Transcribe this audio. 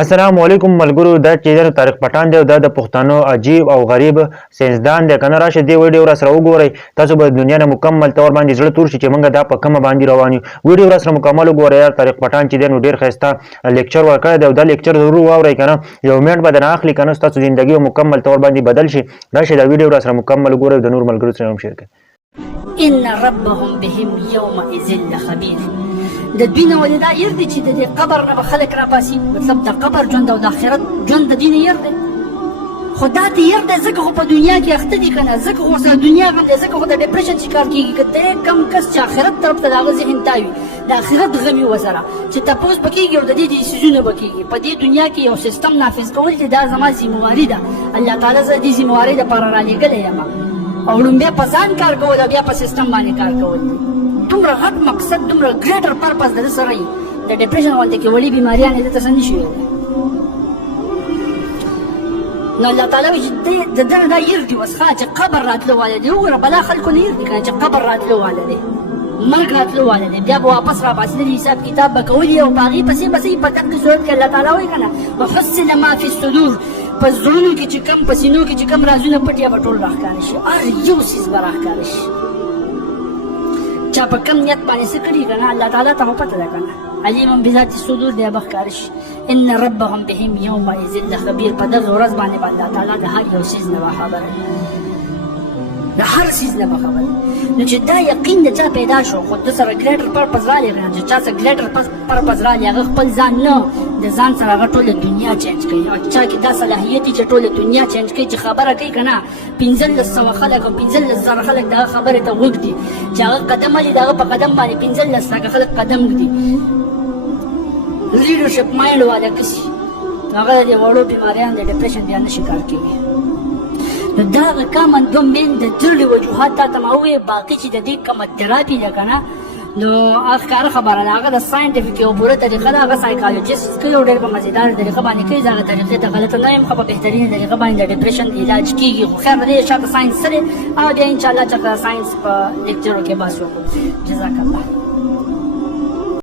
السلام علیکم ملګرو دا چې د طارق پټان دی دا د پښتنو عجیب او غریب ساینسدان دی کنه راشه دی ویډیو را سره وګورئ تاسو به دنیا نه مکمل تور باندې زړه تور شي چې موږ دا په کومه باندې روان یو ویډیو را سره مکمل وګورئ یار طارق پټان چې دی نو ډیر ښایسته لیکچر ورکړی دی او دا لیکچر ضرور واورئ کنه یو منټ به درنه اخلي کنه ستاسو زندګي مکمل تور باندې بدل شي راشه دا ویډیو را سره مکمل وګورئ د نور ملګرو سره هم شیر کړئ ان ربهم بهم يومئذ لخبير د دوی نه ولې دا ير دی چې د قبر نه به خلک راپاسي مطلب د قبر ژوند او د آخرت ژوند د دوی نه ير دی خو دا ته ير دی ځکه خو په دنیا کې اخته دي که نه ځکه خو ورسره دنیا غم دی ځکه خو د ډپریشن شکار کېږي که دی کم کس چې آخرت طرف ته د هغه ذهن تاوي د آخرت غم وي ورسره چې تپوس به کېږي او د دې ډیسیزونه به کېږي په دې دنیا کې یو سیستم نافظ کول چې دا زما ذمهواري ده الله تعالی زه دې ذمهوارۍ دپاره رالېږلی یم او لومبیا په ځان کار کول او بیا په سیستم باندې کار کول دي دومره غټ مقصد دومره ګریټر پرپز د ده سره وي د ډپریشن غونډې کې وړې بیماریانې ده ته څه نه شي ویلی نو الله تعالی وایي چې د ده نه دا ير دي اوس ښه چې قبر راتلو والی دی وګوره بلا خلکو نه ير دي که نه چې قبر راتلو والی دی مرګ راتلو والی دی بیا به واپس راپاڅېدلي حساب کتاب به کولي او په هغې پسې به په دقې صورت کې الله تعالی وایي که نه وحسن ما فی الصدور په زړونو کې چې کم په سینو کې چې کم رازونه پټ یا به ټول راښکاره شي هر یو څیز به راښکاره شي چا په کم نیت باندې څه کړي که نه الله تعالی ته خو پته ده که نه علیم بذات الصدور دی به ښکاره شي ان ربهم بهم یومئذ لخبیر په دغه ورځ باندې به الله تعالی د هر یو څیز نه باخبره د هر څیز نه باخبره نو چې دا یقین د چا پیدا شو خو ده سره ګریټر پرپز راغلی که نه چې چا سره ګریټر پرپز راغلی هغه خپل ځان نه د ځان سره هغه ټوله دنیا چینج کوي او چا کې دا صلاحیت چې ټوله دنیا چینج کوي چې خبره کوي که نه 1500 خلک او 15,000 خلک د هغه خبرې ته غوږ دي چې هغه قدم هلي د هغه په قدم باندې 15,000 خلک قدم ږدي لیډرشپ مایند والا کسي هغه د دې وړو بیماریانو د ډپریشن بیا نه شکار کېږي نو دا هغه کامن دو مین د ډېرې وجوهات تا ته ما وویې باقي چې د دې کومه تراپي ده که نه نو هغه ښکاره خبره ده هغه د ساینټفک یو پوره طریقه ده هغه سایکالوجست کوي او ډېر په مزېداره طریقه باندې کوي زه هغه طریقې ته غلطه نه یم ښه په بهترینه طریقه باندې د ډپریشن علاج کېږي خو خیر د دې شاته ساینس سره او بیا انشاءالله چې ساینس په لیکچرو کې بحث وکړو جزاک الله